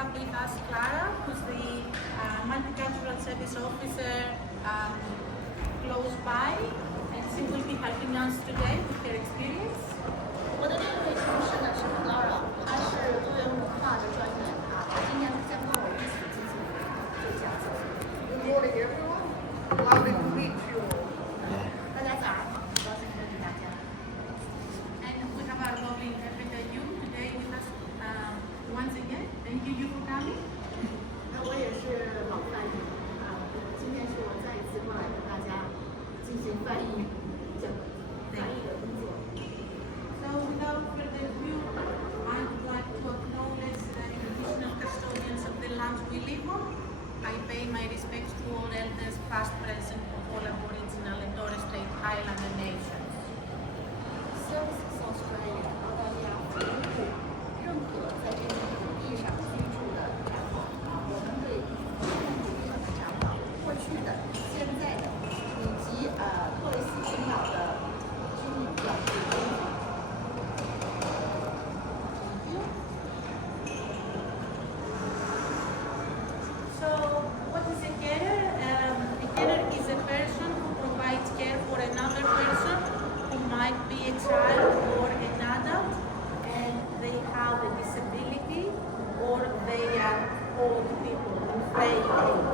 have with us Clara, who's the multicultural service officer close by, and she will be helping us today with her experience. 我的另一位同事呢是 Clara， 她是多元文化的专员她今天将跟我一起进行这个讲座。Good morning, everyone. Lovely to meet you all. 大家早上好，很高兴认识大家。And we have our lovely interpreter you today with us once again. Thank you for coming. 那我也是老翻译今天是我再一次过来跟大家进行翻译的工作。So without further ado, I would like to acknowledge the traditional custodians of the lands we live on. I pay my respects to all elders, past, present, of all Aboriginal and Torres Strait Islander nations. Services Australia 澳大利亚福利部认可在这片土地上居住的长老我们对这片土地上的长老过去的、现在的以及托雷斯群岛的居民表示尊重。So, what is a carer? A carer is a person who provides care for another person who might be a child or an adult, and they have a disability, or they are old people in frail age.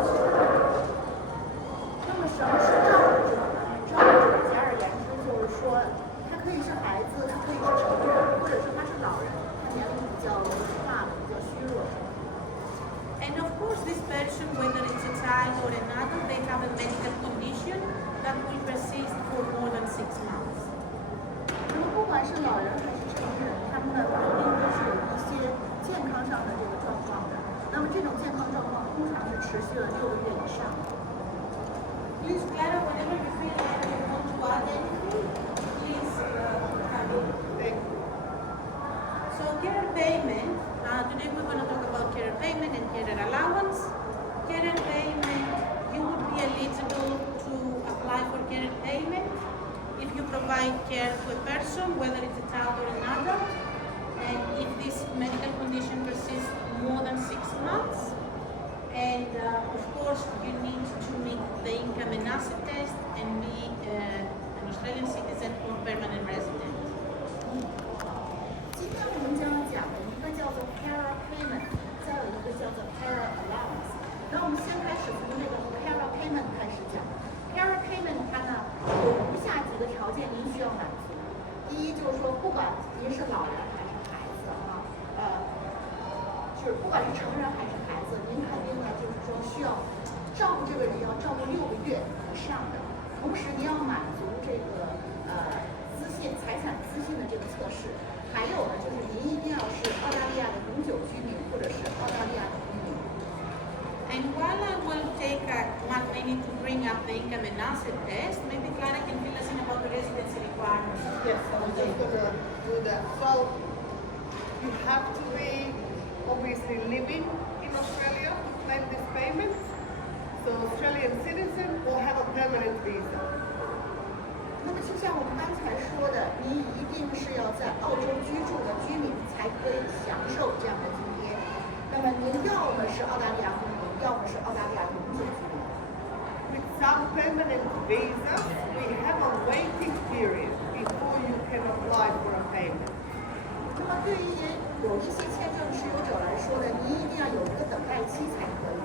那么什么是照顾者呢？照顾者简而言之就是说，他可以是孩子，他可以是成人，或者是他是老人，他年龄比较大的、比较虚弱的。And of course, this person, whether it's a child or an adult, they have a medical condition that will persist for more than 6 months. 那么不管是老人还是成人，他们呢肯定都是有一些健康上的这个状况的。那么这种健康状况通常是持续了6个月以上。Please, Clara, whenever you feel like you want to add anything, please come in. Thank you. So, care payment. Today we're going to talk about care payment and care allowance. Care payment, you would be eligible to apply for care payment if you provide care to a person, whether it's a child or an adult, and if this medical condition persists more than 6 months. And of course, you need to meet the income and asset test and be an Australian citizen or permanent resident. 今天我们将要讲的一个叫做 care payment， 再有一个叫做 care allowance。那我们先开始从这个 care payment 开始讲。care payment 它呢有如下几个条件您需要满足。第一就是说，不管您是老人还是孩子就是不管是成人还是孩子，您肯定呢就是说需要照顾这个人要照顾6个月以上的，同时您要满足这个财产资讯的这个测试，还有呢就是您一定要是澳大利亚的永久居民或者是澳大利亚的公民。And while I will take 1 minute to bring up the income and asset test, maybe Clara can fill us in about the residency requirements. Yes, I'm just going to do that. So, you have to be obviously living in Australia to claim this payment. So, Australian citizen or have a permanent visa. 那么就像我们刚才说的，您一定是要在澳洲居住的居民才可以享受这样的津贴。那么您要么是澳大利亚公民，要么是澳大利亚的永久居民。With some permanent visas, we have a waiting period before you can apply for a payment. 那么对于有一些签证持有者来说呢，您一定要有一个等待期才可以。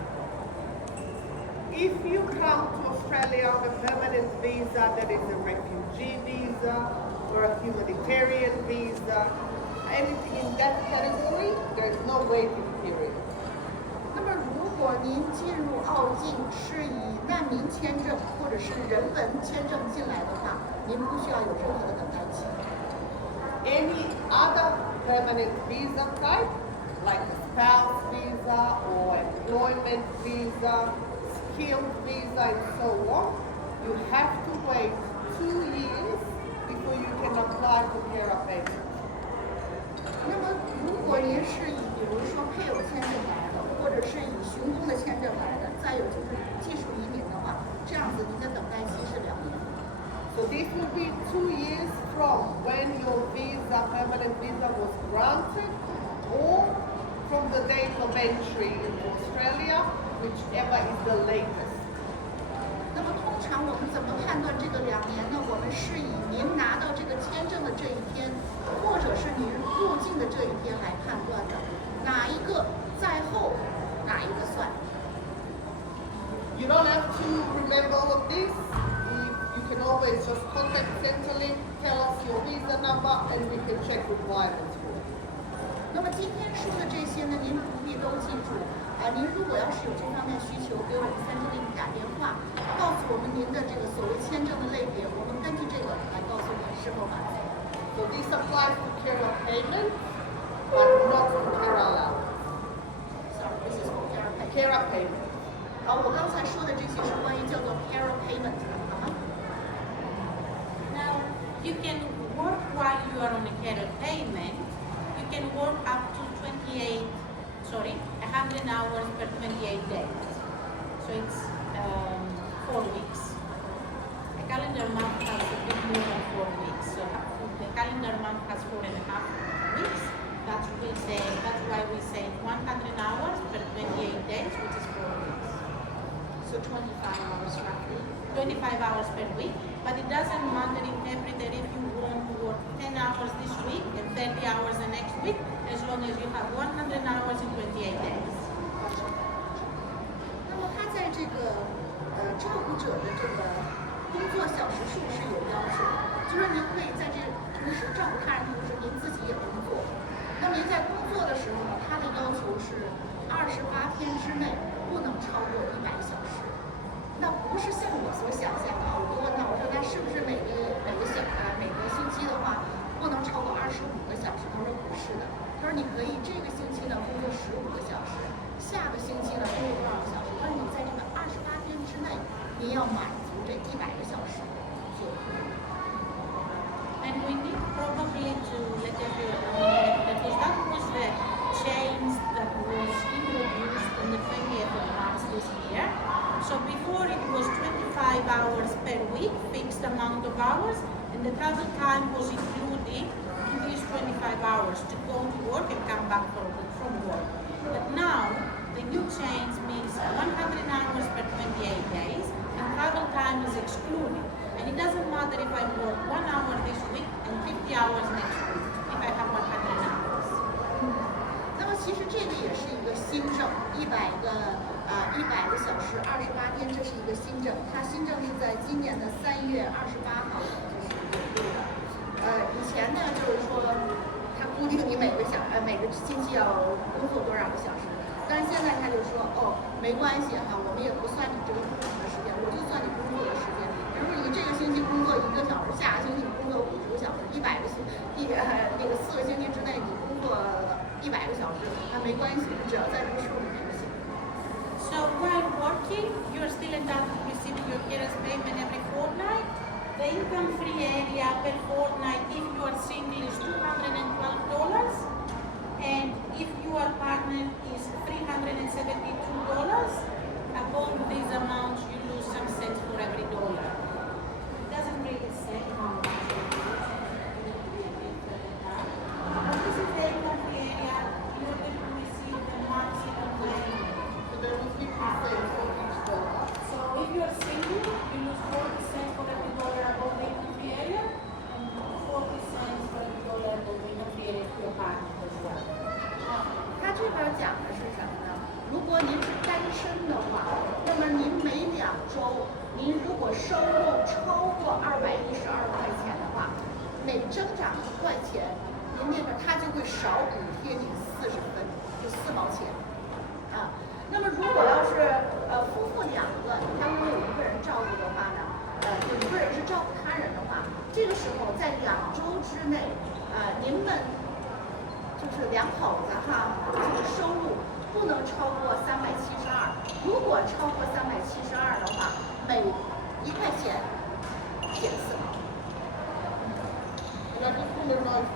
If you come to Australia on a permanent visa, that is a refugee visa or a humanitarian visa, anything in that category, there's no waiting period. 那么如果您进入澳境是以难民签证或者是人文签证进来的话，您不需要有任何的等待期。Any other permanent visa type, like a spouse visa or employment visa, skilled visa and so on, you have to wait 2 years before you can apply for care payment. 那么如果您是以比如说配偶签证来的，或者是以寻工的签证来的，再有就是技术移民的话，这样子您的等待期是2年。So this will be 2 years from when your visa, permanent visa was granted, or from the date of of entry into Australia, whichever is the latest. 那么通常我们怎么判断这个2年呢？我们是以您拿到这个签证的这一天，或者是您入境的这一天来判断的，哪一个在后，哪一个算？ You don't have to remember all of this. You can always just contact Centrelink, tell us your visa number, and we can check requirements for you. 那么今天说的这些呢，您不必都记住啊。您如果要是有这方面需求，给我们Centrelink打电话，告诉我们您的这个所谓签证的类别，我们根据这个来告诉您是否满足。So this applies to carer payment, but not to carer allowance. Sorry, this is for carer payment. Carer payment. 好，我刚才说的这些是关于叫做 carer payment 的啊。Now, you can work while you are on a carer payment. You can work up to 100 hours per 28 days. So it's 4 weeks. A calendar month has a bit more than 4 weeks. So the calendar month has 4.5 weeks. That's why we say 100 hours per 28 days, which is 4 weeks. So 25 hours roughly. 25 hours per week, but it doesn't matter interpreter if you want to work 10 hours this week and 30 hours the next week, as long as you have 100 hours in 28 days. 那么他在这个照顾者的这个工作小时数是有要求的，就是您可以在这同时照顾他人同时，您自己也工作。那么您在工作的时候呢，他的要求是28天之内不能超过100小时。那不是像我所想象的啊！我问他，我说那是不是每个星期的话不能超过25个小时？他说不是的，他说你可以这个星期呢工作15个小时，下个星期呢工作多少个小时？但是你在这个28天之内，您要满足这100个小时就可以。And we need probably to let everyone know because that was the change that was introduced on the 20th of March this year. So before it was 25 hours per week, fixed amount of hours, and the travel time was included in these 25 hours to go to work and come back from work. But now, the new change means 100 hours per 28 days, and travel time is excluded. And it doesn't matter if I work 1 hour this week and 50 hours next week, if I have 100 hours. 那么其实这个也是一个新政，100个小时28天，这是一个新政。它新政是在今年的3月28号就是有的。以前呢就是说它固定你每个星期要工作多少个小时，但是现在它就说哦没关系哈，我们也不算你这个工作的时间，我就算你工作的时间。比如说你这个星期工作1个小时，下个星期你工作50个小时，4个星期之内你工作100个小时，它没关系，只要在这个数里面就行。So while working, you are still entitled to receiving your carer's payment every fortnight. The income-free area per fortnight, if you are single, is $212, and if your partner is $372. Above these amounts, you lose some cents for every dollar. It doesn't really say how much. But this is the income-free area in order to receive the maximum payment. So there was 50 cents for each dollar. So if you are single, you lose 40 cents for every dollar above the income-free area, and 40 cents for every dollar above the income-free area to your partner as well. 它这边讲的是什么呢？如果您是单身的话，那么您每2周，您如果收入超过212块钱的话，每增长1块钱，您那边它就会少补贴你40分，就4毛钱。啊，那么如果要是夫妇2个，他们有1个人照顾的话呢，有1个人是照顾他人的话，这个时候在2周之内，您们就是2口子哈，这个收入不能超过372。如果超过372的话，每1块钱减4毛。And I just want to note,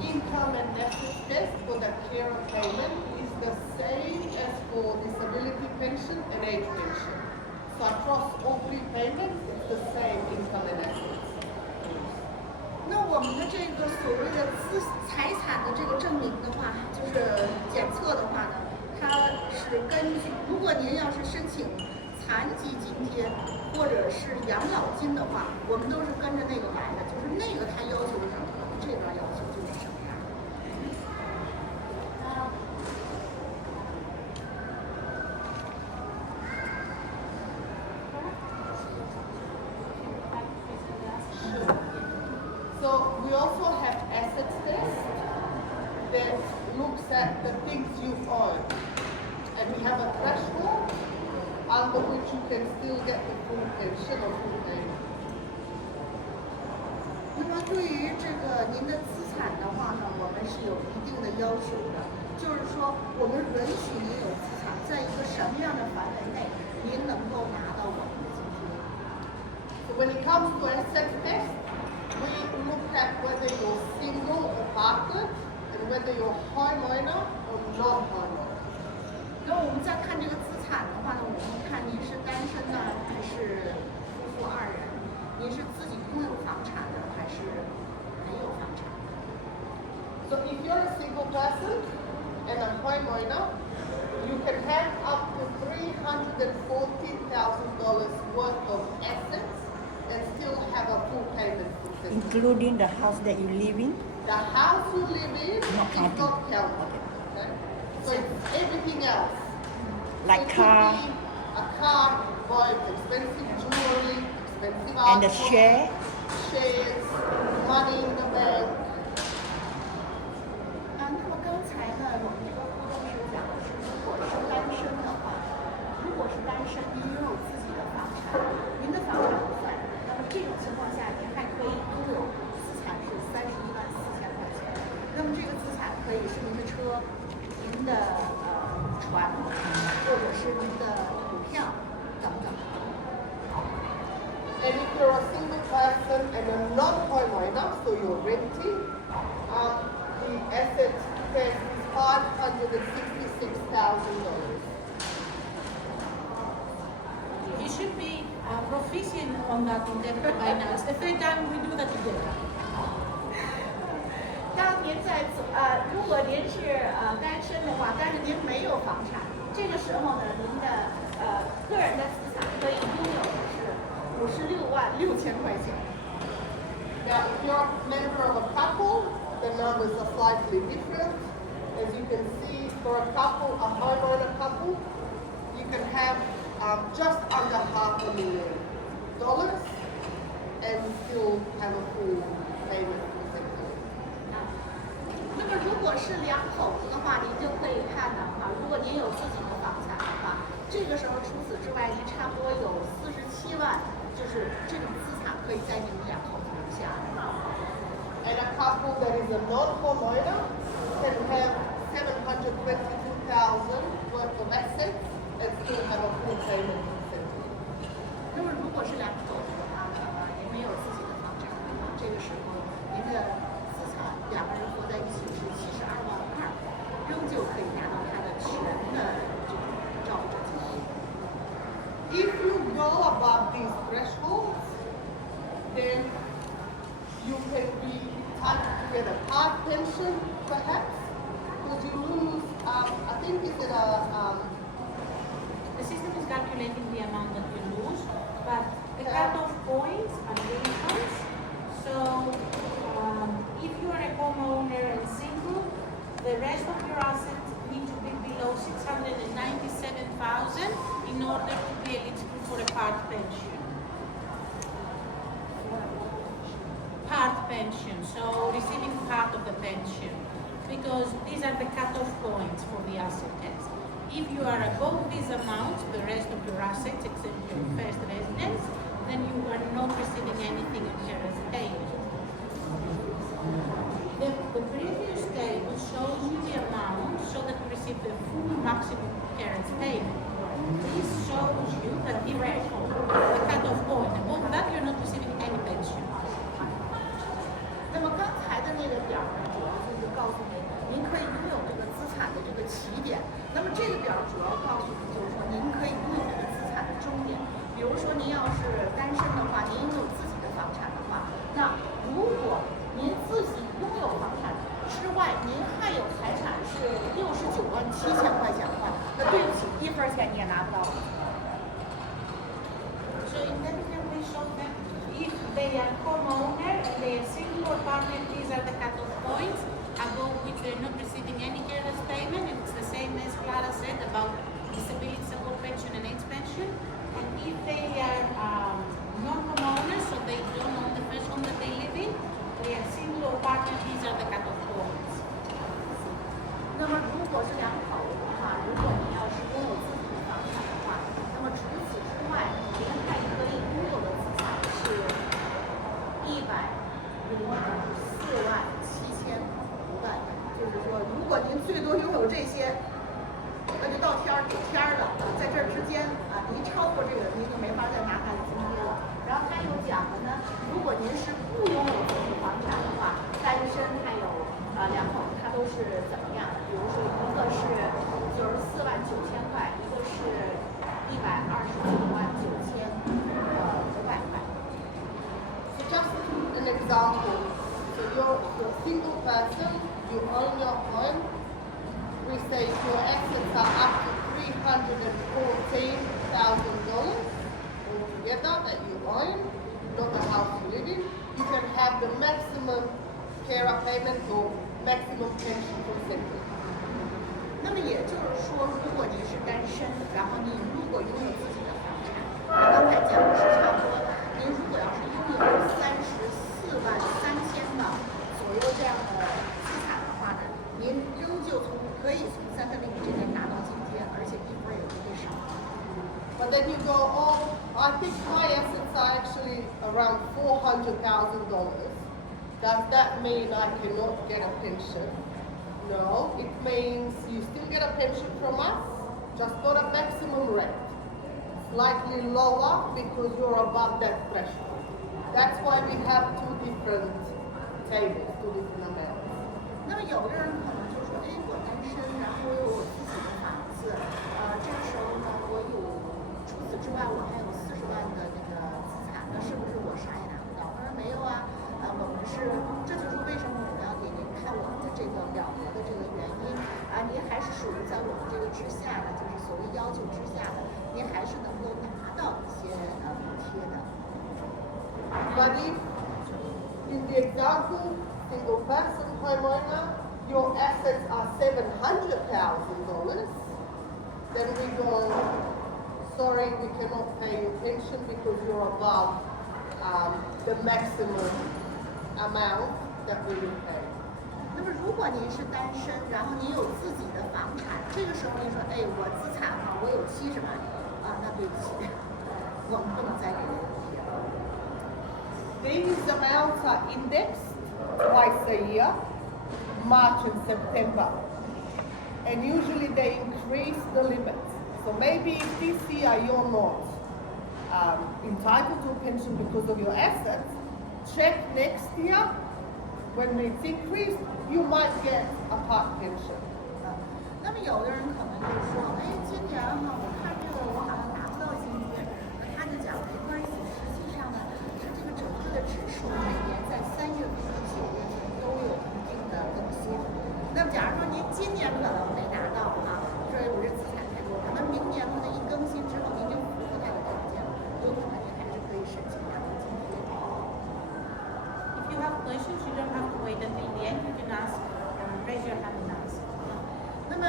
income and necessities for the carer payment is the same as for disability pension and age pension. So across all 3 payments, it's the same income and necessities. 那我们的这个所谓的财产的这个证明的话，就是检测的话呢，它是根据，如果您要是申请残疾津贴或者是养老金的话，我们都是跟着那个来的，就是那个它要求是什么，我们这边要求就是什么样。So we also have asset test that looks at the things you own. And we have a threshold under which you can still get the full pension or full payment. 那么对于这个您的资产的话呢，我们是有一定的要求的，就是说我们允许您有资产，在一个什么样的范围内，您能够拿到我们的津贴。So when it comes to asset test, we look at whether you're single or partnered and whether you're homeowner or non-homeowner. 那我们再看这个资产的话呢，我们看您是单身呢，还是夫妇二人？您是自己拥有房产的，还是没有房产？ So if you're a single person and a homeowner, you can have up to $340,000 worth of assets and still have a full payment system. Including the house that you live in? The house you live in Not is counted. not counted. Okay? So it's everything else. Like It car could be a car, buy expensive jewelry, expensive and the alcohol, share? shares, money in the bank. 那么刚才呢，我们这个互动是讲的是，如果是单身的话，您拥有自己的房产，您的房产不算，那么这种情况下，您还可以拥有资产是314000块钱。那么这个资产可以是您的车、您的船，或者是您的股票等等。And if you're a single person and a non-homeowner, so you're renting, the asset test is $566,000. You should be proficient on that endeavor by now. It's the third time we do that together. 当您在如果您是单身的话，但是您没有房产，这个时候呢，您的个人的资产可以拥有的是566000块钱。 Now, if you're a member of a couple, the numbers are slightly different. As you can see, for a couple, a homeowner couple, you can have just under $500,000 and still have a full payment. 那么如果是两口子的话，您就可以看到哈，如果您有自己的房产的话，这个时候除此之外，您差不多有47万，就是这种资产可以在你们两口子名下。And a couple that is a non-homeowner can have $722,000 worth of assets and still have a full payment incentive. 那么如果是两口子的话呢，您没有自己的房产的话，这个时候您的资产两个人合在一起是72万2，仍旧可以拿到他的全的这种照顾者津贴。 If you go above these thresholds, then you can be entitled to get a part pension, perhaps, because you lose, I think it's in The system is calculating the amount that you lose, but the cutoff points are different. So if you are a homeowner and single, the rest of your assets need to be below 697,000 in order to be eligible for a part pension. Part pension, so receiving part of the pension, because these are the cutoff points for the asset test. If you are above these amounts, the rest of your assets, except your first residence, then you are not receiving anything in insurance payment. The previous table shows you the amount so that you receive the full maximum insurance payment. This shows you that if you the cutoff point, above that you're not receiving any pension. 那么刚才的那个表呢，主要就是告诉您，您可以拥有这个资产的这个起点。那么这个表主要告诉你，就是说您可以拥有这个资产的终点。比如说您要是单身的话，您拥有自己的房产的话，那如果您自己拥有房产之外，您还有财产是69万7千块钱的话， partner, these are the cutoff points above which they're not receiving any carers payment, and it's the same as Clara said about disability support pension and age pension. And if they are non-homeowners, so they don't own the first home that they live in, they are single or partner, these are the cutoff points. 那么如果是两口子的话，如果你要是拥有自己的房产的话，那么除此之外，您还可以拥有的资产是1047500元。就是说，如果您最多拥有这些，那就到天儿给天儿了。在这之间啊，您超过这个，您就没法再拿孩子津贴了。然后他又讲了呢，如果您是不拥有自己房产的话，单身还有两口子他都是怎么样的？比如说一个是949000块，一个是1299000块。So just an example. So you're a single person, you own your home. We say your assets are up to $314,000 altogether that you own, not the house you live in. You can have the maximum carer payment or maximum pension percentage. 那么也就是说，如果您是单身，然后你如果拥有自己的房产，刚才讲的是差不多，您如果要是拥有343000的左右这样的资产的话呢，您仍旧可以从340这边拿到津贴，而且一分也不会少。But then you go, oh, I think my assets are actually around $400,000. Does that mean I cannot get a pension? No, it means you still get a pension from us, just not a maximum rate. Slightly lower because you're above that threshold. That's why we have two different tables, two different amounts. 那么有的人可能就说，哎，我单身，然后我有我自己的房子，这个时候呢，我有除此之外，我还有40万的那个资产，那是不是我啥也拿不到？他说没有啊，我们是，这就是为什么我们要给您看我们的这个表格的这个原因啊，您还是属于在我们这个之下的，就是所谓要求之下的，您还是能够拿到一些补贴的。But if, in the example, single person homeowner, your assets are $700,000, then we go, sorry, we cannot pay you pension because you're above the maximum amount that we will pay. 那么如果您是单身，然后您有自己的房产，这个时候您说，哎，我资产啊，我有70万啊，那对不起，我们不能再给您补贴了。These amounts are indexed twice a year, March and September. And usually they increase the limits. So maybe if this year you're not entitled to a pension because of your assets, check next year when it's increased, you might get a part pension. 那么有的人可能就是说，哎，今年哈，我看这个我好像拿不到津贴，他就讲没关系，实际上呢，是这个整个的指数每年在3月份和9月份都有一定的更新。那么假如说您今年可能没拿到啊，说我这资产太多，可能明年它一更新之后，您就符合它的条件了，有可能您还是可以申请拿到津贴。If you have questions, you don't have to wait until the end. You can ask, raise your hand and ask. 那么，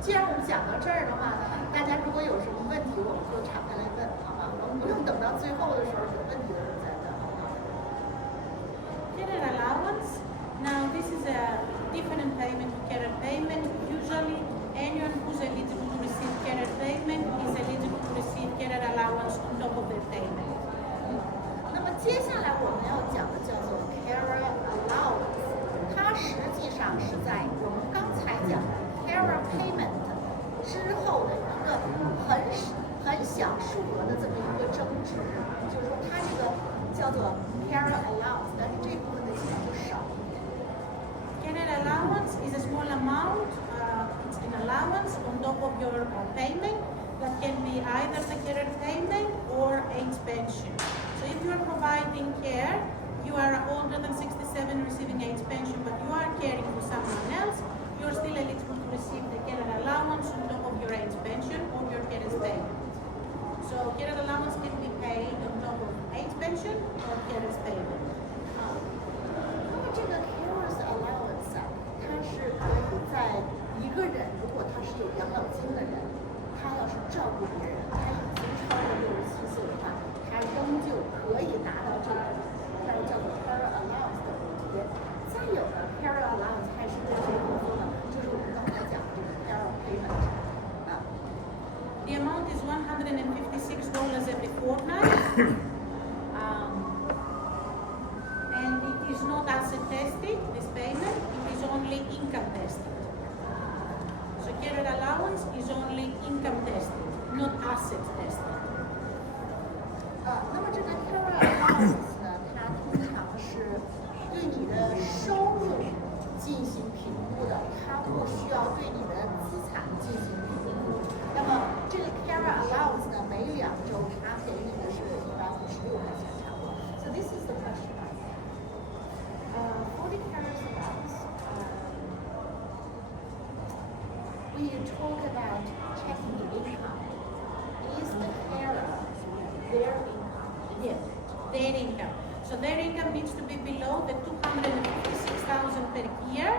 既然我们讲到这儿的话呢，大家如果有什么问题，我们就敞开来问，好吗？我们不用等到最后的时候有问题的时候再问，好吗？ Carer allowance. Now this is a different payment to carer payment. Usually anyone who's eligible to receive carer payment is eligible to receive carer allowance on top of their payment. 那么接下来我们要讲的叫做 carer allowance， 它实际上是在我们刚才讲的 carer payment 之后的一个很小数额的这么一个增值，就是说它这个叫做 carer allowance， 但是这部分的钱就少一点。Carer allowance is a small amount. It's an allowance on top of your payment that can be either the carer payment or age pension. So if you are providing care, you are older than 67 receiving age pension, but you are caring for someone else, you are still eligible to receive the carer allowance on top of your age pension or your carer's payment. So carer allowance can be paid on top of age pension or carer's payment. 那么这个 The amount is $156 every fortnight. And it is not asset tested, this payment, it is only income tested. So carer allowance is only income tested, not asset tested. 那么这个 carer allowance 呢，它通常是对你的收入进行评估的，它不需要对你的资产进行评估。那么这个 carer allowance 呢，每2周它给你的是156块钱差不多。So this is the question. For the carer allowance, when you talk about checking the income, is the carer their income? Yes, their income. So their income needs to be below the $256,000 per year,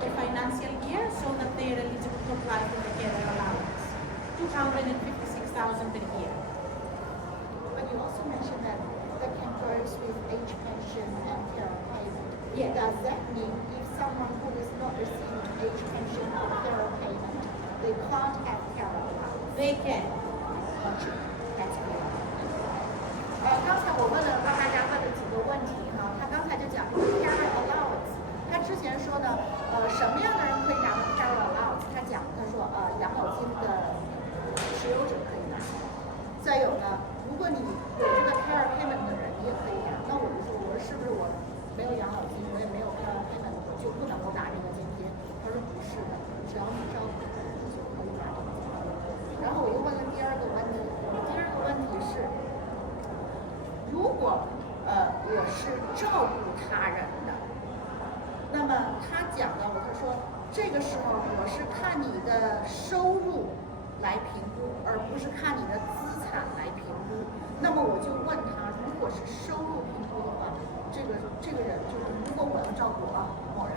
per financial year, so that they are eligible to apply for the carer allowance. $256,000 per year. But you also mentioned that that can go with age pension and carer payment. Yeah. Does that mean if someone who is not receiving age pension or carer payment, they can't have carer allowance? They can. That's good. 刚才我问了帮大家问了几个问题哈，他刚才就讲这个 carer allowance，他之前说呢，什么样的人可以拿到 carer allowance？他讲，他说养老金的持有者可以拿。再有呢，如果你有这个 carer payment 的人，你也可以拿。那我就说，我说是不是我没有养老金，我也没有 carer payment，我就不能够拿这个津贴？他说不是的，只要你照顾人就可以拿这个津贴。然后我又问了第二个问题，是。如果我是照顾他人的，那么他讲的，他说这个时候我是看你的收入来评估，而不是看你的资产来评估。那么我就问他，如果是收入评估的话，这个人就是如果我要照顾某人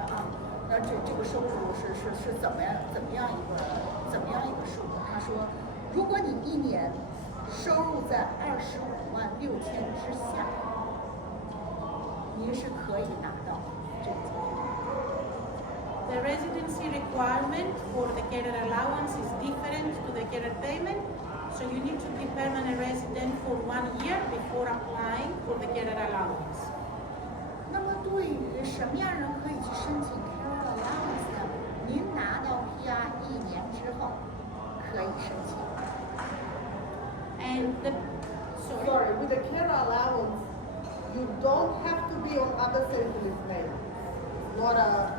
那这个收入是怎么样一个数额？他说，如果你一年收入在256000之下，您是可以拿到这个津贴。The residency requirement for the carer allowance is different to the carer payment, so you need to be permanent resident for 1 year before applying for the carer allowance. 那么对于什么样人可以去申请 carer allowance 呢？您拿到 PR 1年之后可以申请。And Sorry, with the carer allowance, you don't have to be on other services name, not a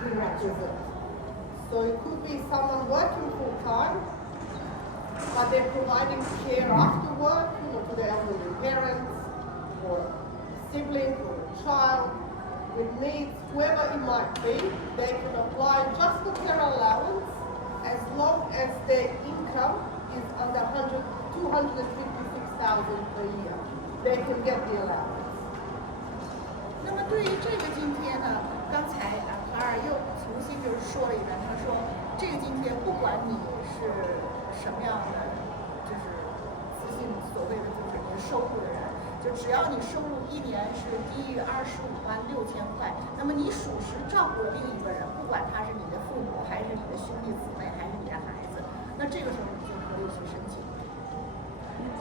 prerequisite. So it could be someone working full time, but they're providing care after work, to the elderly parents, or sibling, or a child with needs, whoever it might be. They can apply just the care allowance as long as their income is under 256,000 per year. They can get the allowance. 那么对于这个津贴呢，刚才卡尔又重新就是说了一遍，他说这个津贴不管你是什么样的，就是资金所谓的就是你收入的人，就只要你收入1年是低于256000块，那么你属实照顾了另一个人，不管他是你的父母，还是你的兄弟姊妹，还是你的孩子，那这个时候你就可以去申请。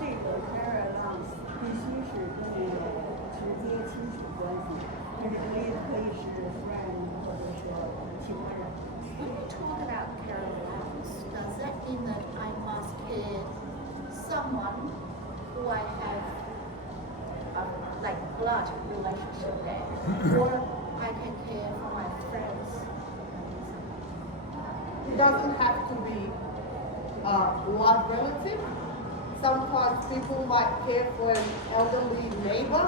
这个 carer allowance 必须是跟这个直接亲属关系，但是可以是 friend 或者是其他人。When we talk about carer allowance, does that mean that I must care someone who I have like blood relationship with, or I can care for my friends? It doesn't have to be a blood relative. Sometimes people might care for an elderly neighbor,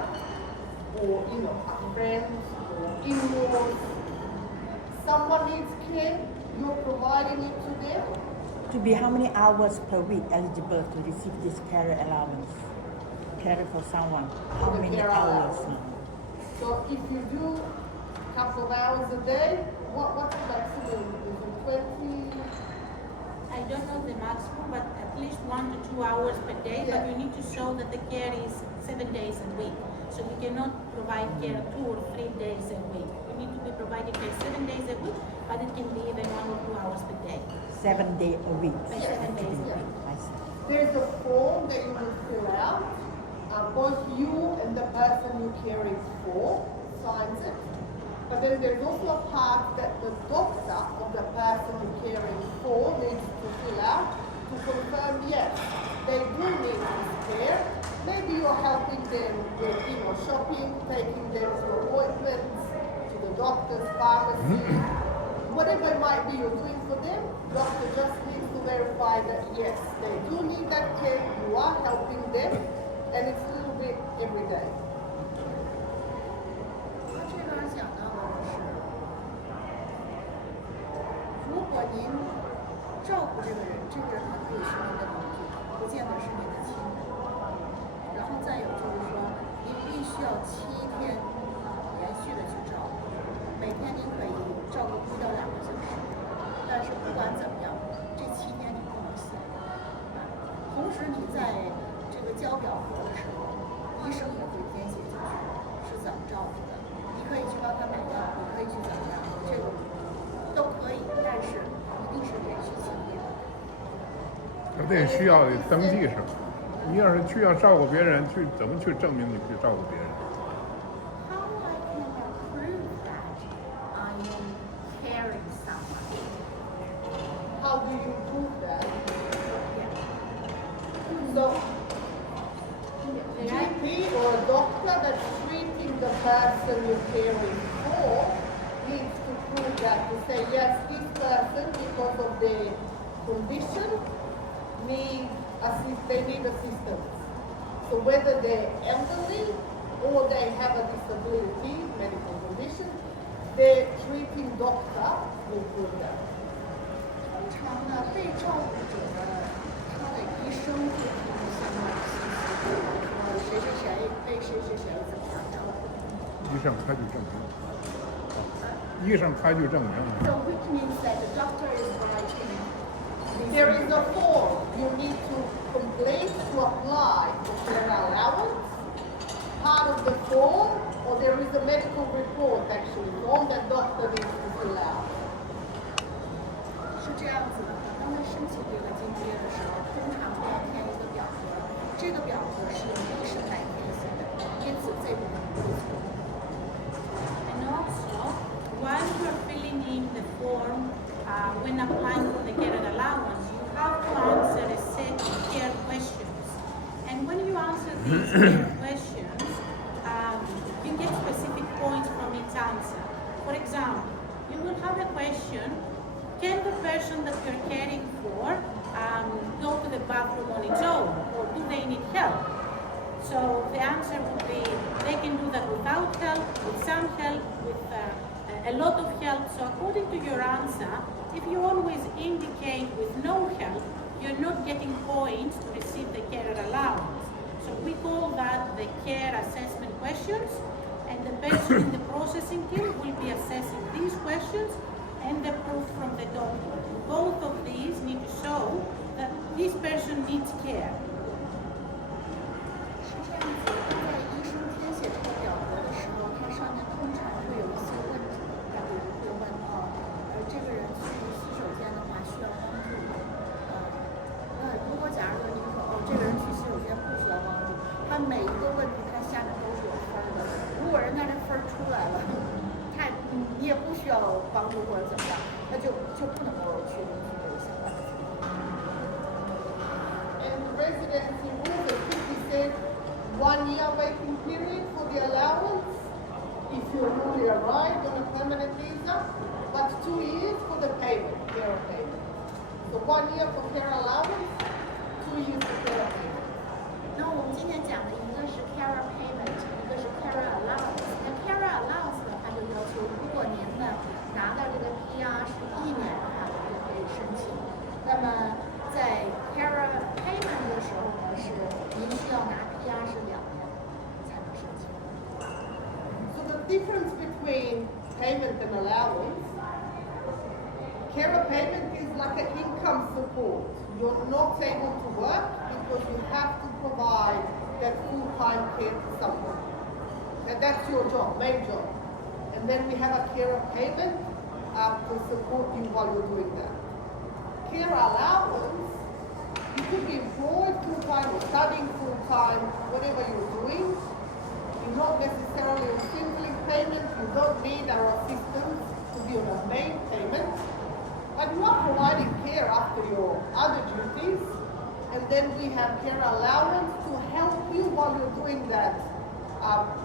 or a friend, or in-laws. Someone needs care, you're providing it to them. To be how many hours per week eligible to receive this carer allowance? Care for someone. How For the many care hours? allowance. So if you do a couple of hours a day, what's the maximum? Is it 20? I don't know the maximum, but at least 1 to 2 hours per day. Yeah. But you need to show that the care is 7 days a week. So you cannot provide care 2 or 3 days a week. You need to be providing care 7 days a week, but it can be even 1 or 2 hours per day. 7 days a week. By 7 days a week. There's a form that you will fill out. Both you and the person you're caring for signs it. But then there's also a part that the doctor of the person you're caring for needs to fill out to confirm, yes, they do need this care. Maybe you're helping them with, shopping, taking them to appointments, to the doctor's pharmacy. Whatever it might be you're doing for them, doctor just needs to verify that, yes, they do need that care, you are helping them, and it's a little bit every day. 他这边讲到的是，如果您照顾这个人，这个人可能是您的邻居，不见得是您的亲人。然后再有就是说，您必须要7天连续的去照顾，每天您可以照顾1到2个小时，但是不管怎么样，这7天你不能闲。同时你在这个交表格的时候，医生也会填写进去是怎么照顾的。你可以去帮他买药，你可以去怎么样，这个都可以，但是一定是连续7天。这需要登记是吧？你要是去要照顾别人，怎么去证明你去照顾别人？ How I can prove that I am caring someone? How do you prove that? So, GP or a doctor that's treating the person you're caring for needs to prove that, to say, yes, this person, because of their condition, they need assistance. So whether they're elderly or they have a disability, medical condition, the treating doctor will prove that. 通常呢，被照顾者的他的医生会提供相关的信息，说谁谁谁被谁谁谁怎么样照顾。医生开具证明。医生开具证明。 So which means that the doctor is writing. There is a form you need to complete to apply for care allowance. Part of the form, or there is a medical report actually, form that doctor needs to fill out. 是这样子的，当他申请这个津贴的时候，通常会要填一个表格，这个表格是由医生来填写的，因此这部分不会错。And also, while you're filling in the form, when applying for the care allowance, you have to answer a set of care questions. And when you answer these care questions, you get specific points from each answer. For example, you will have a question, can the person that you're caring for go to the bathroom on its own, or do they need help? So the answer would be they can do that without help, with some help, with a lot of help. So according to your answer, if you always indicate with no help, you're not getting points to receive the care allowance. So we call that the care assessment questions, and the person in the processing team will be assessing these questions and the proof from the doctor. Both of these need to show that this person needs care. 是这样子，当在医生填写这个表格的时候，它上面通常会有一些问题，它比如会问这个人去洗手间的话需要帮助吗？那如果假如说您说这个人去洗手间不需要帮助，他每一个问题他下面都是有分的。如果人家这分出来了，你也不需要帮助或者怎么样，那就不能够去领取这个相关的津贴。 And residency rules, as Vicky said, 1 year waiting period for the allowance if you newly arrived on a permanent visa, but 2 years for the payment, care payment. So 1 year for care allowance, 2 years for care payment. 那我们今天讲的一个是 care payment，一个是 care allowance。那 care allowance 呢，它就要求，如果您呢拿到这个 PR 是1年的话，就可以申请。那么在 care payment 的时候呢，是您需要拿 PR 是2年才能申请。 So the difference between payment and allowance, care payment is like an income support. You're not able to work because you have to provide that full-time care to someone. And that's your job, main job. And then we have a care payment to support you while you're doing that. Care allowance, you could be born time, whatever you're doing, you're not necessarily on simply payment, you don't need our assistance to be on a main payment, but you are providing care after your other duties, and then we have care allowance to help you while you're doing that.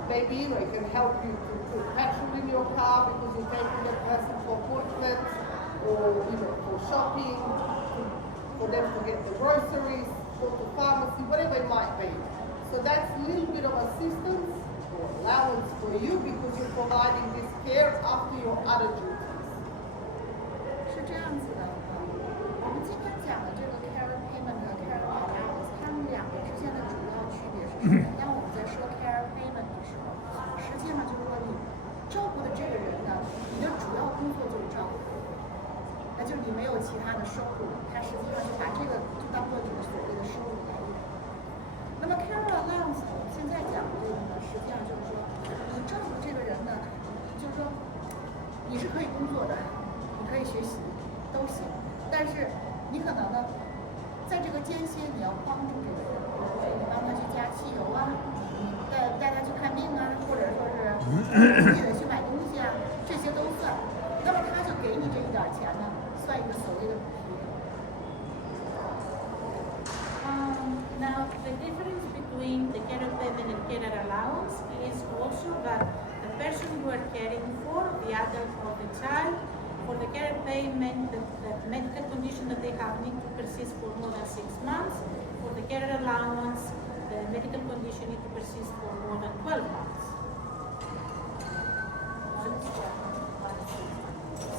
Maybe it can help you to put petrol in your car because you're taking that person for appointments, or for shopping, for them to get the groceries, go to pharmacy, whatever it might be. So that's a little bit of assistance or allowance for you because you're providing this care after your other duties. 是这样子的，我们今天讲的这个 care payment 和 care allowance， 它们两个之间的主要区别是什么？当我们在说 care payment 的时候，实际上就是说你照顾的这个人呢，你的主要工作就是照顾他，那就是你没有其他的收入，他实际上就把这个就当做你的所谓的收入来源。那么 care allowance 我们现在讲的这个呢，实际上就是说你照顾这个人呢，就是说你是可以工作的。可以学习都行，但是你可能呢，在这个间歇你要帮助这个人，比如说你帮他去加汽油啊，带他去看病啊，或者说是你得去买东西啊，这些都算。那么他就给你这一点钱呢，算一个所谓的补贴。Now the difference between the care payment and care allowance is also that the person you are caring for, the adult or the child, for the care payment, the medical condition that they have need to persist for more than 6 months. For the care allowance, the medical condition need to persist for more than 12 months.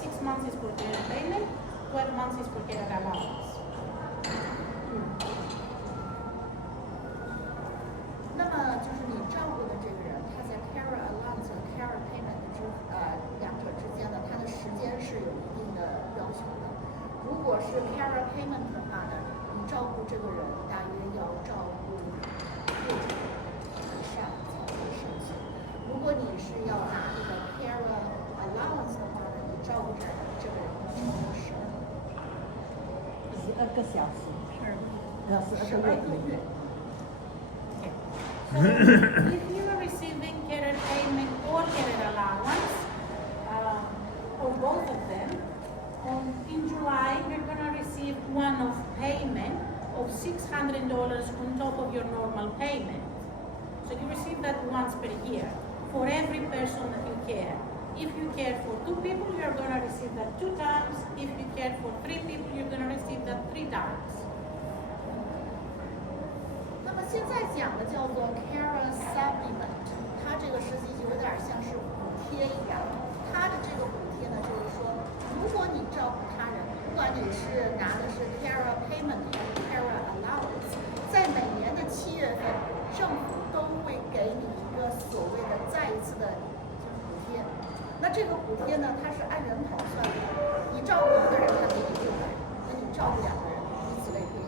6 months is for care payment, 12 months is for care allowance. 那么就是你照顾的这个人，他在 care allowance 和 care payment 两者之间呢，他的时间是有一定的要求的。如果是 care payment 的话呢，你照顾这个人大约要照顾6周以上才会申请。如果你是要拿这个 care allowance 的话呢，你照顾这个人只有12个小时，12个月。So if you are receiving care payment or care allowance, or both of them, in July you're going to receive one-off payment of $600 on top of your normal payment. So you receive that once per year for every person that you care. If you care for 2 people, you're going to receive that 2 times. If you care for 3 people, you're going to receive that 3 times. 那么现在讲的叫做 care supplement， 它这个实际有点像是补贴一样。它的这个补贴呢，就是说，如果你照顾他人，不管你是拿的是 care payment 还是 care allowance， 在每年的7月份，政府都会给你一个所谓的再一次的补贴。那这个补贴呢，它是按人头算的，你照顾一个人，他给你600，那你照顾2个人，以此类推。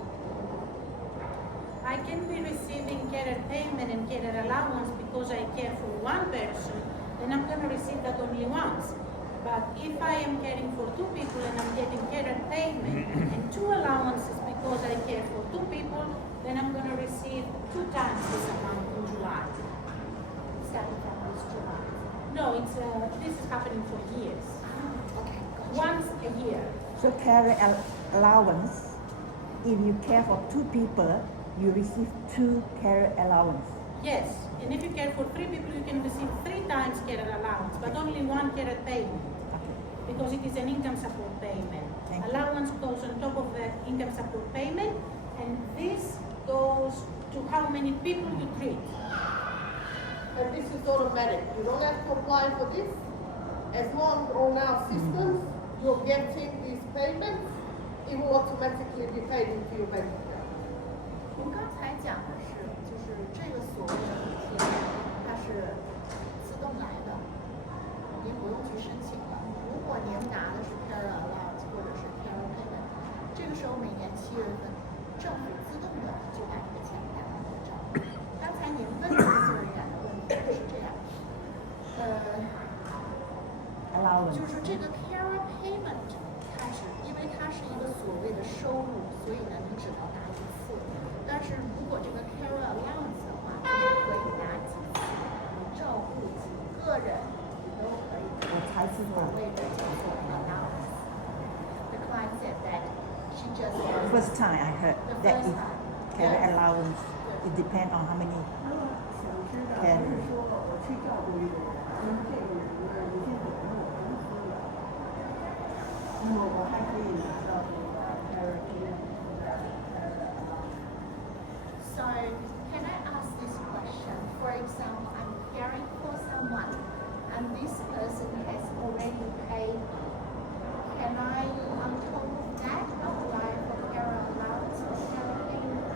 I can be receiving care payment and care allowance because I care for 1 person, then I'm going to receive that only once. But if I am caring for 2 people and I'm getting care payment and 2 allowances because I care for 2 people, then I'm going to receive 2 times this amount in July. No, this is happening for years. Once a year. So care allowance, if you care for 2 people, you receive 2 care allowance. Yes, and if you care for 3 people, you can receive 3 times care allowance, but only 1 care payment. Okay. Because it is an income support payment. Thank you. Allowance goes on top of the income support payment, and this goes to how many people you treat. And this is automatic. You don't have to apply for this. As long as on our systems you're getting these payments, it will automatically be paid into your bank account. 我们刚才讲的是，就是这个所谓的补贴，它是自动来的，您不用去申请了。如果您拿的是 care allowance 或者是 care payment， 这个时候每年7月份，政府自动的就把这个钱打到你的账户。刚才您问的工作人员的问题是这样，Allowance. 就是这个 care payment， 它是因为它是一个所谓的收入，所以呢，你只能拿1次。但是如果这个 care allowance first time I heard The that first it time. carer Yes. allowance. It depends on how many. 那么想知道，就是说我去照顾一个人，那么这个人呢，已经给了我公司了，那么我还可以拿到这个 carer payment。 So can I ask this question? For example, I'm caring for someone and this person has already paid. Can I, on top of that, apply for carer allowance or carer payment?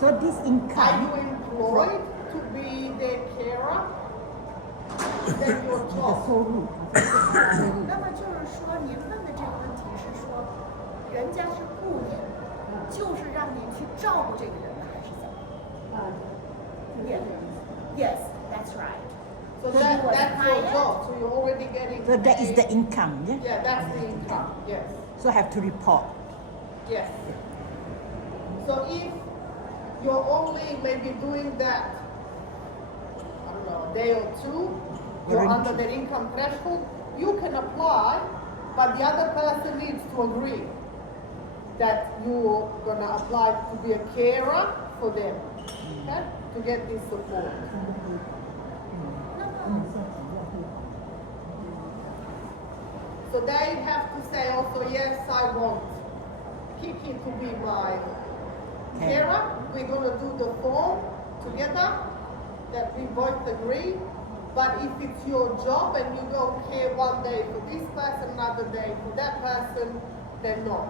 So this Are income. you employed to be the carer? Then your 你的 job. 收入，那么就是说，您问的这个问题是说，人家是雇你，就是让您去照顾这个人的，还是怎么？Yes, that's right. So So you was that's your hired? job. So you're already getting so that is paid. the income, yeah? Yeah, that's the income. Yes. So have to report. Yes. So if you're only maybe doing that, I don't know, a day or two, you're You're under the income threshold, you can apply, but the other person needs to agree that you're gonna apply to be a carer for them, okay? To get this support. So they have to say also, yes, I want Kiki to be my carer. We're gonna do the form together that we both agree. But if it's your job and you go care one day for this person, another day for that person, then no.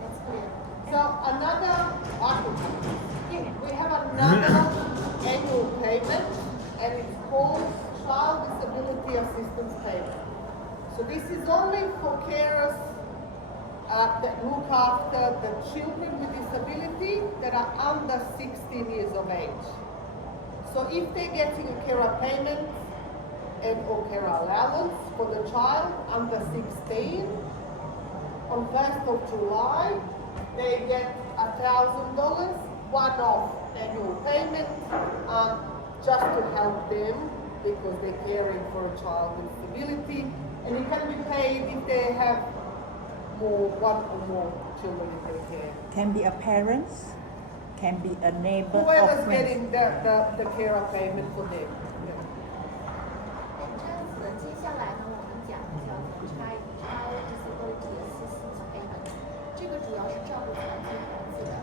That's clear. So another, we have another annual payment, and it's called Child Disability Assistance Payment. So this is only for carers that look after the children with disability that are under 16 years of age. So if they're getting a carer payment and or carer allowance for the child under 16, on 1st of July, they get $1,000 one-off annual payment just to help them because they're caring for a child with disability. And it can be paid if they have one or more children in their care. Can be a parents, can be a neighbor or Whoever's friend. getting the carer payment for them. Yeah. 这样子，接下来呢，我们讲的叫做 Child Disability Assistance Payment，这个主要是照顾残疾孩子的。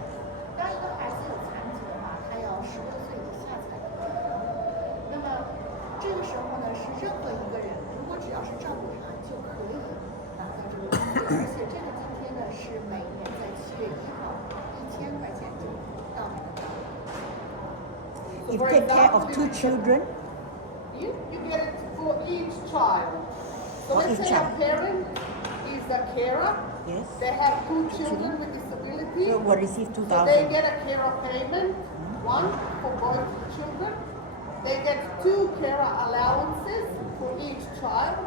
当一个孩子有残疾的话，他要16岁以下才可以。那么这个时候呢，是任何一个人，如果只要是照顾他，就可以拿到这个津贴，而且这个津贴呢是每年在7月1号1000块钱就到每个单位。 If take care of two children, You get it for each child. So For let's each say child. a parent is a carer. yes, They have 2 children with disability. so will receive So they 2,000. get a carer payment, one for both children. They get 2 carer allowances for each child.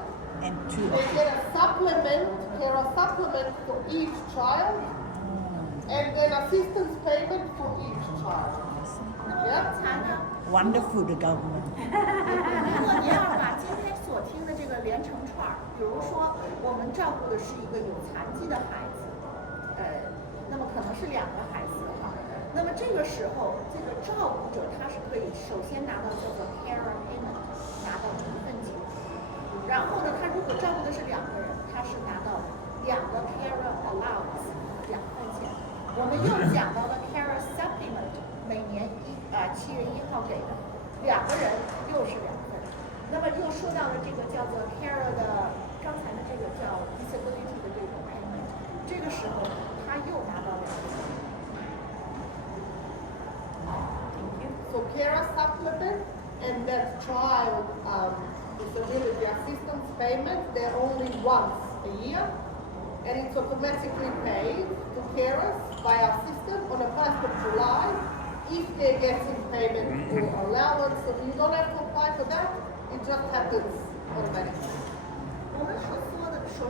And two They of get a supplement, carer supplement for each child. And then assistance payment for each child. 那么刚才呢？ wonderful the government. 如果您要把今天所听的这个连成串儿，比如说我们照顾的是一个有残疾的孩子，那么可能是2个孩子哈，那么这个时候这个照顾者他是可以首先拿到叫做 carer payment， 拿到1份钱，然后呢，他如果照顾的是2个人，他是拿到2个 carer allowance 2份钱。我们又讲到了 carer supplement， 每年7月1号给的，2个人又是2份。那么又说到了这个叫做 carer 的，刚才的这个叫 disability 的这个 payment， 这个时候他又拿到2份。So carer supplement and that child disability assistance payment, they're only once a year, and it's automatically paid to carers by our system on the 1st of July if they're getting payment or allowance. So you don't have to apply for that, it just happens automatically. 我们所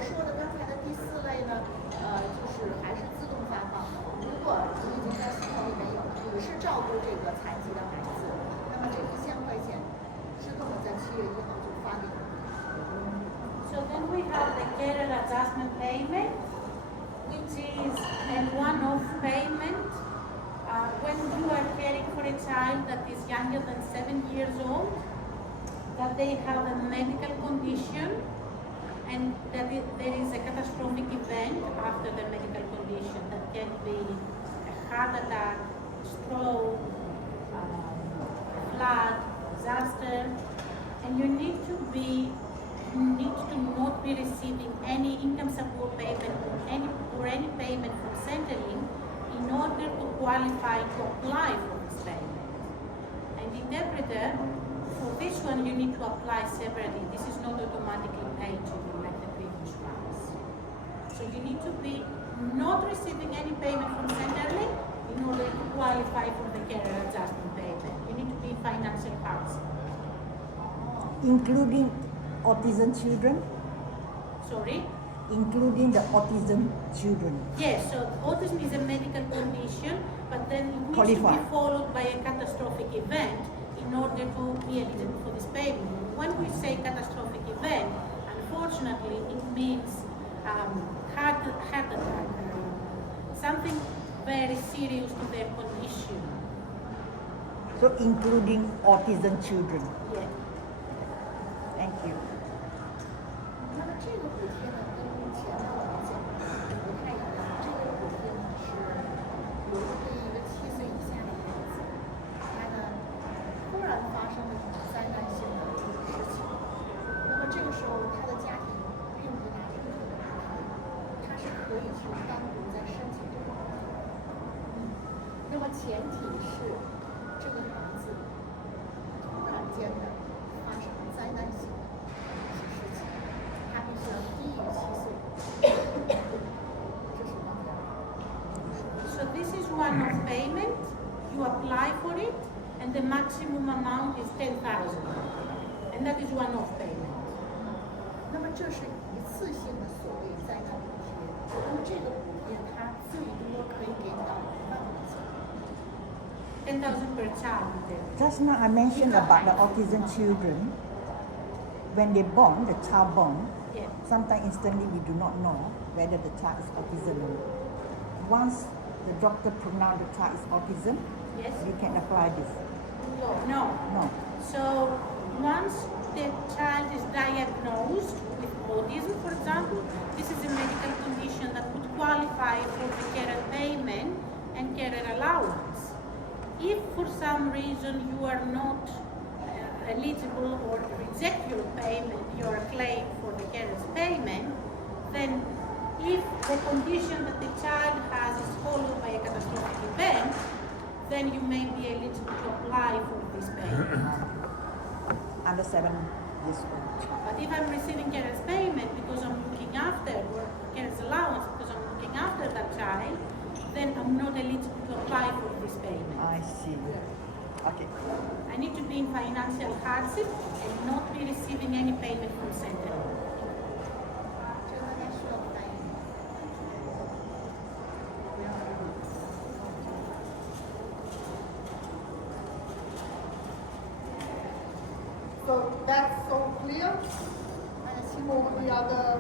说的刚才的第4类呢，就是还是自动发放。如果你已经在系统里面有，你是照顾这个残疾的孩子，那么这1000块钱自动的在7月1号就发给 have the carer adjustment payment, which is a one-off payment when you are caring for a child that is younger than 7 years old, that they have a medical condition, and that there is a catastrophic event after the medical condition that can be a heart attack, stroke, flood, disaster, and you need to not be receiving any income support payment or any payment from Centrelink in order to qualify to apply for this payment. And interpreter, for this one you need to apply separately. This is not automatically paid to you like the previous ones. So you need to be not receiving any payment from Centrelink in order to qualify for the carer adjustment payment. You need to be in financial hardship. Including autism children? Sorry? Including the autism children. Yes, so autism is a medical condition, but then it needs Qualify. to be followed by a catastrophic event in order to be eligible for this payment. When we say catastrophic event, unfortunately, it means heart attack, something very serious to their condition. So including autism children. Yeah. Thank you. 那么这个补贴呢，跟前面我们讲的不太一样。这个补贴呢是，比如说对于一个7岁以下的孩子，他呢突然发生了灾难性的这个事情，那么这个时候他的家庭并不拿任何的补贴，他是可以去单独再申请这个补贴。那么前提是这个孩子突然间的发生了灾难性的一些事情，他必须要低于7岁。这是刚才So this is one-off payment. You apply for it, and the maximum amount is 10,000, and that is one-off payment. 那么这是一次性的所谓灾难补贴，那么这个补贴它最多可以给到1万块钱。10,000 per child. Just now I mentioned about the autism children. When they born, the child born, Yeah. sometimes instantly we do not know whether the child is autism or not. Once the doctor pronounce the child is autism, Yes. we can apply this. No. No. So once the child is diagnosed with autism, for example, this is a medical condition that would qualify for the carer payment and carer allowance. If for some reason you are not eligible or reject your payment, your claim for the carer's payment, then if the condition that the child has is followed by a catastrophic event, then you may be eligible to apply for this payment. Under 7 years old. But if I'm receiving carer's payment because I'm looking after, or carer's allowance because I'm looking after that child, then I'm not eligible to apply for this payment. I see. Okay. I need to be in financial hardship and not be receiving any payment from Central. 这个大家需要翻译。 So that's so clear 大家清楚 for 吗？ the other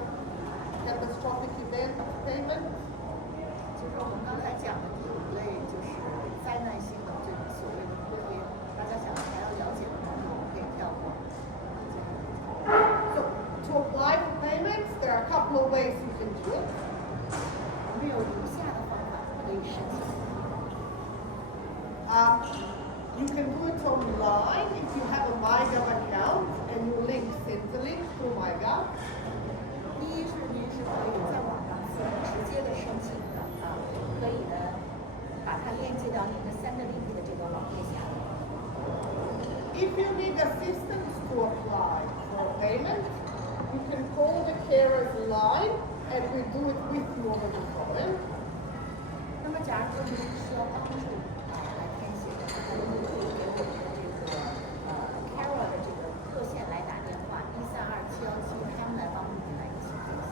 catastrophic event payment. 就是我们刚才讲的第5类，就是灾难性的这个所谓的补贴，大家想还要了解的话，我们可以跳过。 So to apply for payments, there are a couple of ways you can do it. 我们有如下的方法可以申请。 You can do it online if you have a MyGov account and you link Centrelink through MyGov. 第一是您是可以在网上直接的申请的啊，可以呢把它链接到您的Centrelink的这个网页下。 If you need assistance to apply for payment, you can call the carers line and we do it with you over the phone. 那么，假如说您需要帮助来填写的话，您可以给我们的这个Carol 的这个热线来打电话132-717，他们来帮助您来一起填写。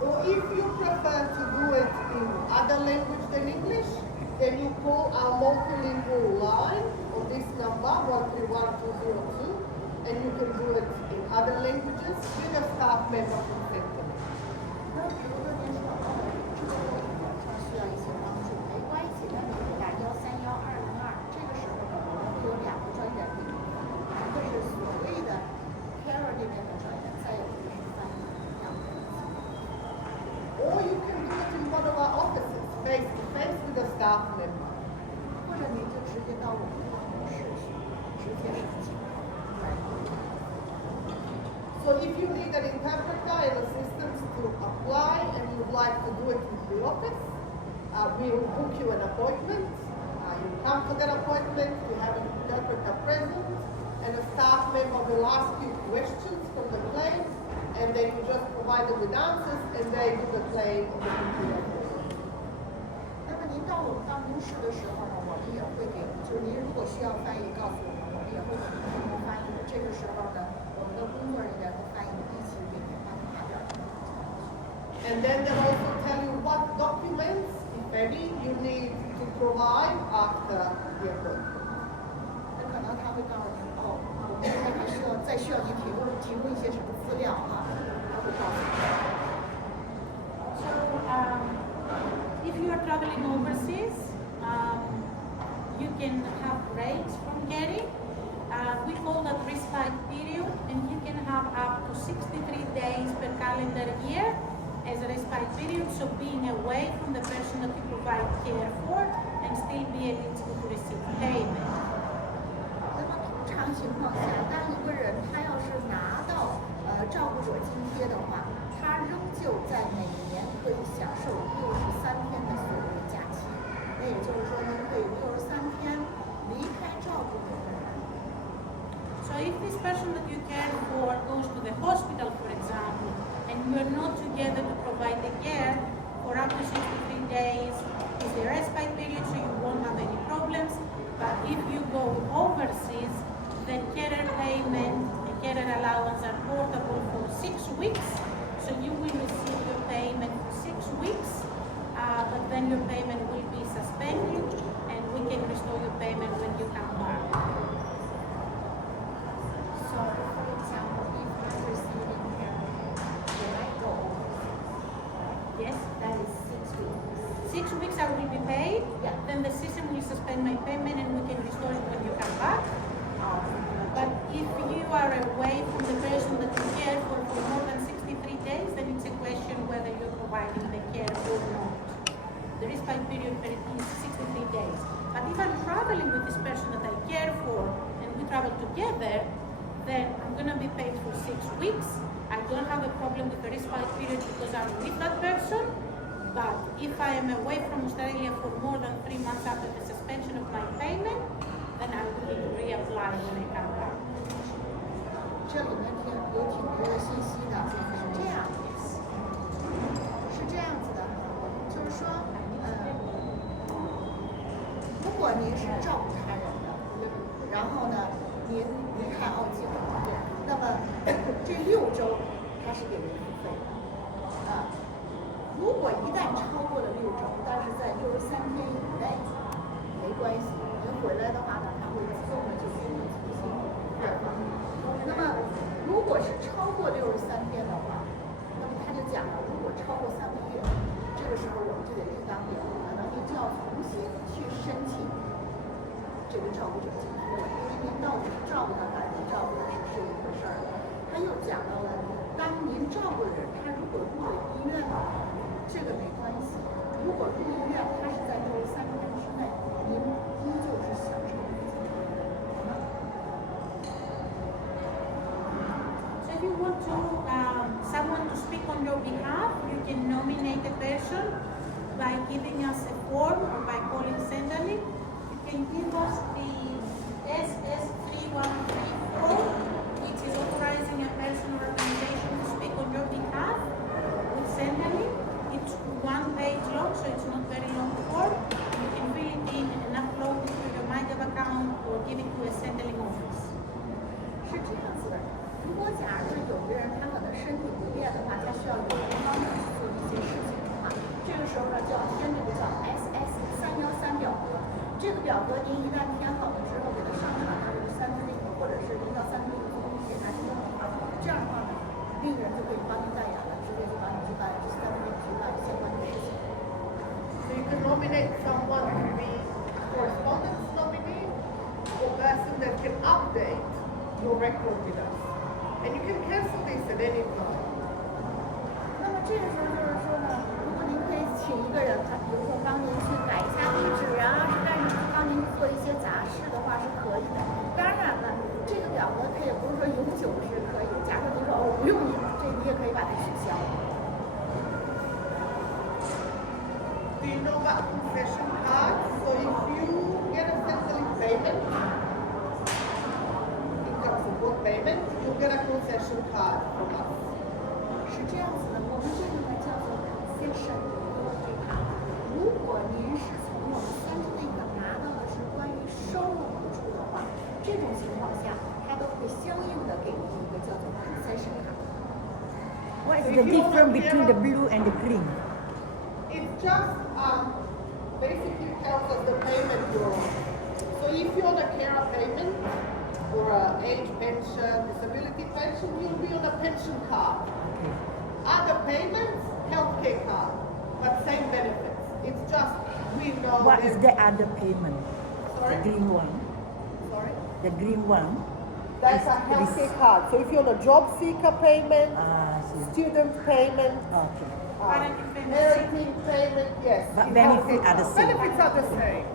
Or if you prefer to do it in other language than English, then you call our multilingual line on this number 131202 and you can do it in other languages with a staff member from Centrelink. staff member. 或者您就直接到我们的办公室去直接申请。 So if you need an interpreter and assistance to apply and you'd like to do it in the office, we will book you an appointment. You come to that appointment, you have an interpreter present, and a staff member will ask you questions from the claim, and then you just provide them with answers, and they do the claim on the computer. 那么您到我们办公室的时候呢，我们也会给，就是您如果需要翻译，告诉我们，我们也会给您提供翻译的。这个时候呢，我们的工作人员和翻译一起给您帮您把这儿。And then they'll also tell you what documents, if any, you need to provide after the appointment. 那可能他会告诉您，哦，我们现在还需要您提供一些什么资料啊？他会告诉你。So, if you are traveling overseas, you can have breaks from getting. We call that respite period, and you can have up to 63 days per calendar year as a respite period, so being away from the person that you provide care for and still be eligible to receive payment. 那么通常情况下，当一个人他要是拿到照顾者津贴的话，他仍旧在每年可以享受63天的所谓假期。那也就是说，您可以63天离开照顾者的人。So if this person that you care for goes to the hospital, for example, and you are not together to provide the care for up to 63 days, it's a respite period, so you won't have any problems. But if you go overseas, then carer payment and carer allowance are portable for 6 weeks. So you will receive your payment for 6 weeks, but then your payment will be suspended, and we can restore your payment when you come back. So, for example, if I'm receiving care when I go overseas, Yes? that is 6 weeks. 6 weeks I will be paid, Yeah. then the system will suspend my payment and we can restore it when you come back. But if you are away from the person that you care for more than 63 days, then it's a question whether you're providing the care or not. The respite period is 63 days. But if I'm traveling with this person that I care for and we travel together, then I'm going to be paid for 6 weeks. I don't have a problem with the respite period because I'm with that person. But if I am away from Australia for more than 3 months after the suspension of my payment, then I will need to reapply when I come back. 这里面有挺多的信息的，是这样子的，就是说，如果您是照顾他人的，然后呢，您离开澳境，那么这6周它是给您付费的，如果一旦超过了6周，但是在63天以内，没关系，您回来的话呢，它会自动的就给您重新开放。那么，如果是超过63天的话，那么他就讲了，如果超过3个月，这个时候我们就得另当别论，可能您就要重新去申请这个照顾者津贴了，因为您到底是照顾他还是不照顾他是一回事儿。他又讲到了，当您照顾的人，他如果入了医院的话，这个没关系；如果入医院，他是在63天之内，您依旧是享受津贴的，好吗？ So if you want to someone to speak on your behalf, you can nominate a person by giving us a form or by calling Centrally. You can give us the SS3134, which is authorizing a person or organization to speak on your behalf with Centrally. It's 1 page long, so it's not very long form. You can fill it in and upload it to your MyGov account or give it to a Centrally office. 是这样子的，如果假如有的人他可能身体不便的话，他需要有人帮他去做一些事情的话，这个时候呢就要填这个叫 SS313表格。这个表格您一旦填好了之后，给它上传到这个3D或者是1到3D的做给他提供的话，这样的话呢，另一个人就可以帮您代言了，直接就帮你去办3D去办相关的事情。 So you can nominate someone to be correspondence nominee or person that can update your record with us. And you can cancel this at any time. 那么这个时候就是说呢，如果您可以请一个人，他比如说帮您去改一下地址当然了，这个表格它也不是说永久是可以，假设你说我不用你了，这你也可以把它取消。Do you know about concession cards? So if you get a centrally payment, income support payment, you get a concession card from us. 是这样子的，我们这个呢叫做 concession 这卡。如果您是从我们Centrelink拿到的是关于收入补助的话，这种情况下，它都会相应的给您一个叫做 concession 卡。 What is the difference between the blue and the green? It just basically tells us the payment you're on. So if you're on a care payment or a age pension, disability pension, you'll be on a pension card. Other payments, healthcare card, but same benefits. It's just we know. What is the other payment? Sorry? The green one. Sorry? The green one. That's is a healthcare card. So if you're on a job seeker payment, I see. student payment, Okay. Parenting payment. parenting payment, yes. But in benefits healthcare are the card. same. Benefits are the same.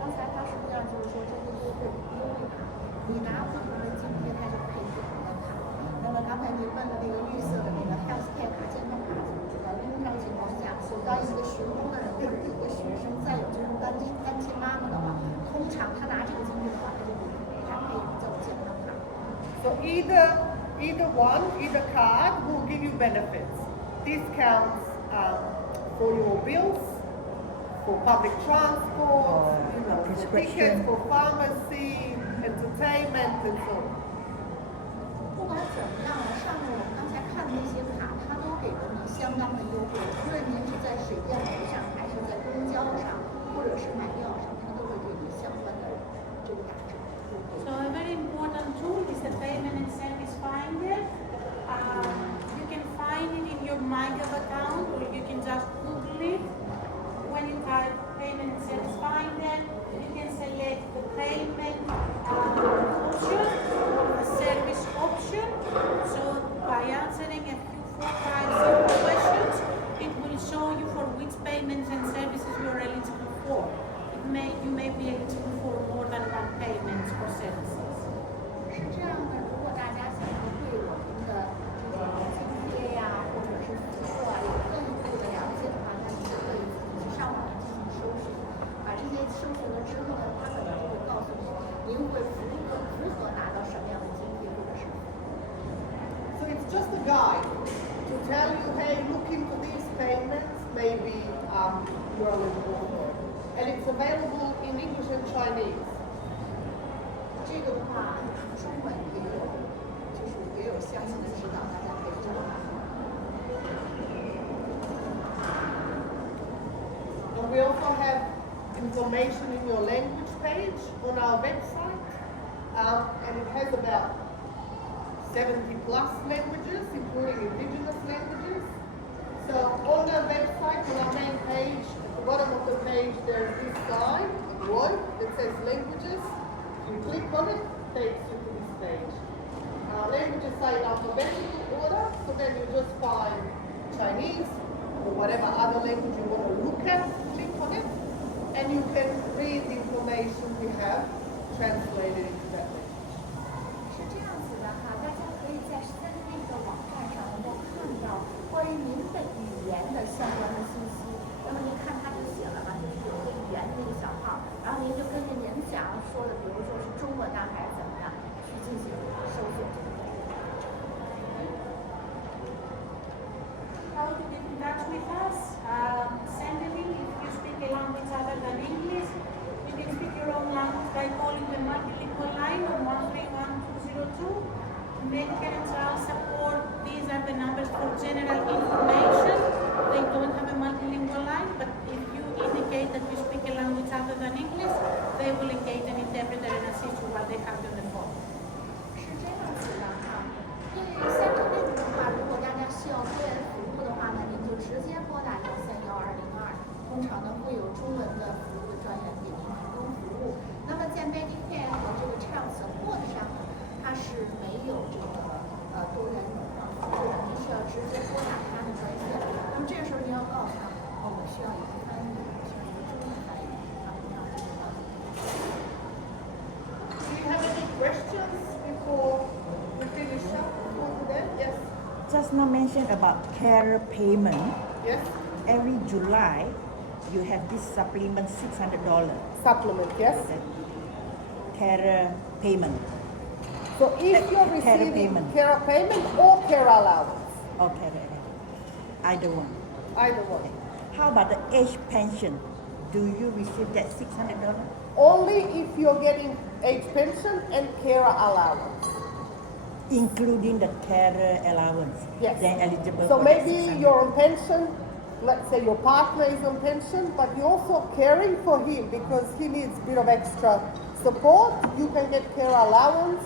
刚才它实际上就是说这个优惠卡，你拿不同的津贴，它就配不同的卡。那么刚才您问的那个绿色的那个 healthcare 卡、健康卡，通常情况下，当一个寻工的人或者是一个学生，再有这种单亲妈妈的话，通常他拿这个津贴的话，他就给他配叫健康卡。So either card will give you benefits, discounts for your bills, for public transport, prescription. tickets for pharmacy, entertainment, and so on. 不管怎么样，上面我们刚才看的那些卡，它都给了你相当的优惠，无论您是在水电煤上，还是在公交上，或者是买药上，它都会给你相关的这个打折。 So a very important tool is the payment and service finder. You can find it in your MyGov account, or you can just Google it. When you type payment and service finder, you can select the payment option or the service option. So by answering a few 4, 5 simple questions, it will show you for which payments and services you are eligible for. You may be eligible for more than one payments or services. 是这样的，如果大家想要对我们的这种津贴呀，或者是服务啊，有更一步的了解的话，那你就可以自己去上网进行搜寻。把这些搜寻了之后呢，它可能就会告诉你，您会符合拿到什么样的津贴或者是服务。 So it's just a guide to tell you, hey, look into these payments, maybe you're eligible for it. And it's available in English and Chinese. 这个的话，中文也有，就是也有相应的指导，大家可以找到。 And we also have information in your language page on our website. And it has about 70+ languages, including indigenous languages. So on the website, on our main page, at the bottom of the page, there's this sign, word, that says languages. You click on it, it takes you to this page. Languages are in alphabetical order, so then you just find Chinese or whatever other language you want to look at, click on it, and you can read the information we have translated into that language. 是这样子的哈，大家可以在Centrelink的网站上能够看到关于您的语言的相关的信息。那么您看它就写了嘛，就是有个语言的那个小号，然后您就根据您想要说的，比如说是中文呢还是怎么样，去进行搜索。 How to get in touch with us? Send a link if you speak a language other than English. You can speak your own language by calling the multilingual line on 131202. Medical and child support, these are the numbers for general information. They don't have a multilingual line, but if you indicate that you speak a language other than English, they will engage an interpreter and assist you while they have you on the phone. 是这样子的哈，对于Centrelink的话，如果大家需要个人服务的话呢，您就直接拨打131-202，通常呢会有中文的服务专员给您提供服务。那么在 Medicare 和这个 Child Support 上呢，它是没有这个多人服务的，您需要直接拨打他的专线。那么这个时候您要告诉他，我们需要一个翻译，需要一个中文翻译，啊，这样就可以帮你。just now mentioned about carer payment. Yes? Every July, you have this supplement $600 Supplement, yes? carer payment. So if you're Carer receiving payment. carer payment or carer allowance, or carer, either one. either one. How about the age pension? Do you receive that $600? Only if you're getting age pension and carer allowance. Including the carer allowance. Yes. They're eligible So for that maybe 600. you're on pension, let's say your partner is on pension, but you're also caring for him because he needs a bit of extra support. You can get care allowance.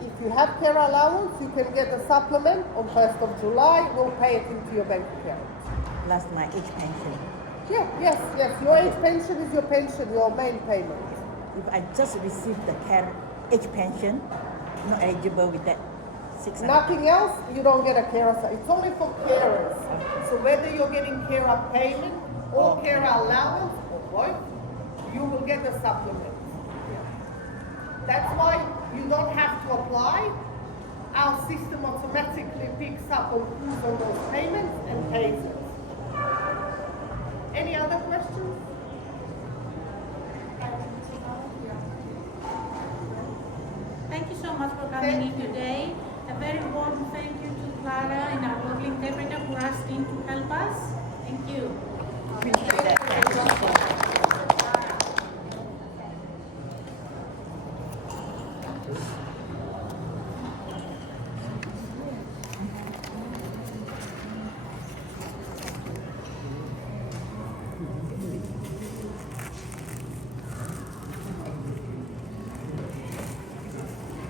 If you have care allowance, you can get a supplement on 1st of July. We'll pay it into your bank account. Plus my age pension. Yeah, yes. Your age pension is your pension, your main payment. If I just receive the care age pension, not eligible with that 600. Nothing else, you don't get a carer. It's only for carers. So whether you're getting carer payment or carer allowance or both, you will get a supplement. That's why you don't have to apply. Our system automatically picks up on who's on those payments and pays it. Any other questions? Thank you so much for coming in today. A very warm thank you to Clara and our lovely interpreter who asked in to help us. Thank you.